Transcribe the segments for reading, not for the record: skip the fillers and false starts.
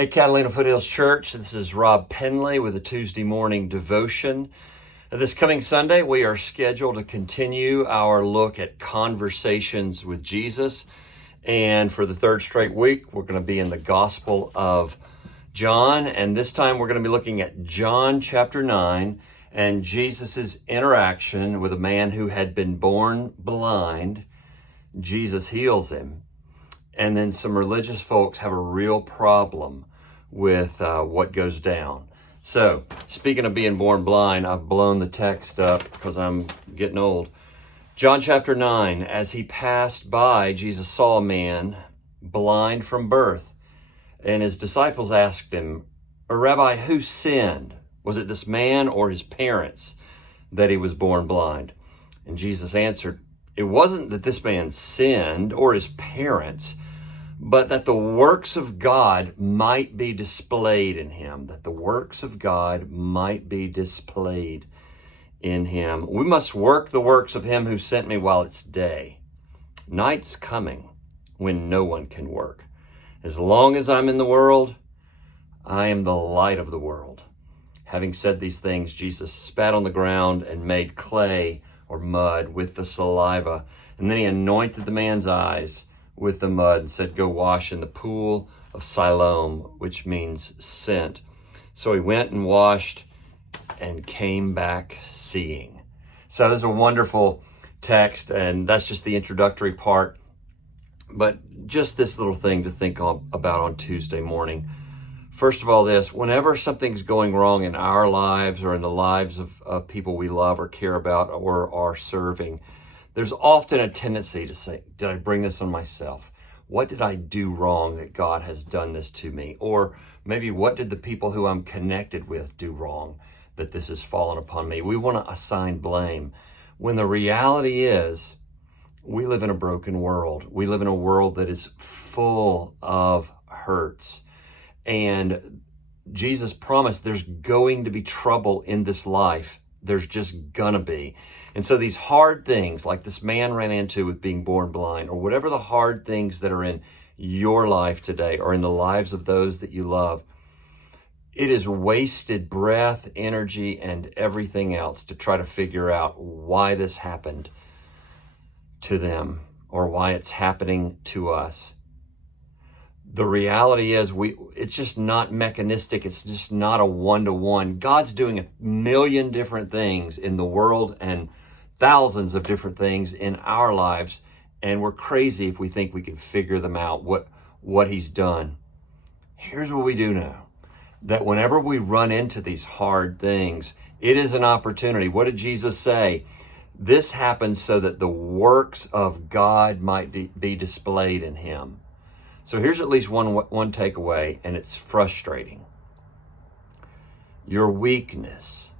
Hey, Catalina Foothills Church, this is Rob Pendley with a Tuesday morning devotion. This coming Sunday, we are scheduled to continue our look at conversations with Jesus. And for the third straight week, we're going to be in the Gospel of John. And this time we're going to be looking at John chapter 9 and Jesus's interaction with a man who had been born blind. Jesus heals him. And then some religious folks have a real problem with what goes down. So, speaking of being born blind, I've blown the text up because I'm getting old. John chapter 9, as he passed by, Jesus saw a man blind from birth. And his disciples asked him, Rabbi, who sinned? Was it this man or his parents that he was born blind? And Jesus answered, it wasn't that this man sinned or his parents, but that the works of God might be displayed in him, that the works of God might be displayed in him. We must work the works of him who sent me while it's day. Night's coming when no one can work. As long as I'm in the world, I am the light of the world. Having said these things, Jesus spat on the ground and made clay or mud with the saliva, and then he anointed the man's eyes with the mud and said, go wash in the pool of Siloam, which means sent. So he went and washed and came back seeing. So there's a wonderful text, and that's just the introductory part. But just this little thing to think about on Tuesday morning. First of all, whenever something's going wrong in our lives or in the lives of people we love or care about or are serving, there's often a tendency to say, did I bring this on myself? What did I do wrong that God has done this to me? Or maybe what did the people who I'm connected with do wrong that this has fallen upon me? We want to assign blame. When the reality is, we live in a broken world. We live in a world that is full of hurts. And Jesus promised there's going to be trouble in this life. There's just gonna be. And so these hard things, like this man ran into with being born blind, or whatever the hard things that are in your life today, or in the lives of those that you love, it is wasted breath, energy, and everything else to try to figure out why this happened to them, or why it's happening to us. The reality is it's just not mechanistic. It's just not a one-to-one. God's doing a million different things in the world and thousands of different things in our lives. And we're crazy if we think we can figure them out, what he's done. Here's what we do know, that whenever we run into these hard things, it is an opportunity. What did Jesus say? This happens so that the works of God might be displayed in him. So here's at least one takeaway, and it's frustrating. Your weakness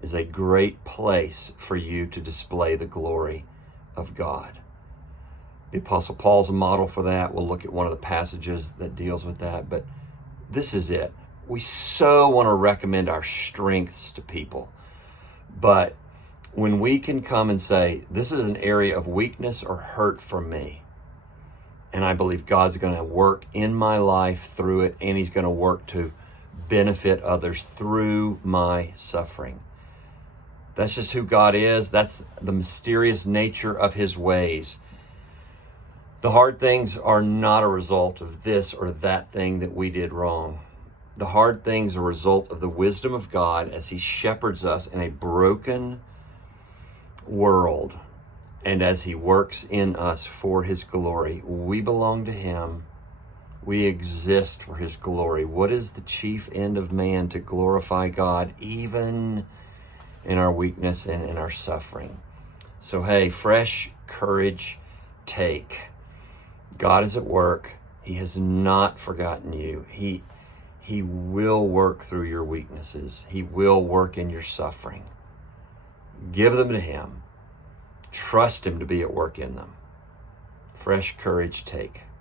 is a great place for you to display the glory of God. The Apostle Paul's a model for that. We'll look at one of the passages that deals with that, but this is it. We so want to recommend our strengths to people, but when we can come and say, this is an area of weakness or hurt for me, and I believe God's going to work in my life through it, and he's going to work to benefit others through my suffering. That's just who God is. That's the mysterious nature of his ways. The hard things are not a result of this or that thing that we did wrong. The hard things are a result of the wisdom of God as he shepherds us in a broken world. And as he works in us for his glory, we belong to him. We exist for his glory. What is the chief end of man? To glorify God, even in our weakness and in our suffering. So, hey, fresh courage take. God is at work. He has not forgotten you. He will work through your weaknesses. He will work in your suffering. Give them to him. Trust him to be at work in them. Fresh courage take.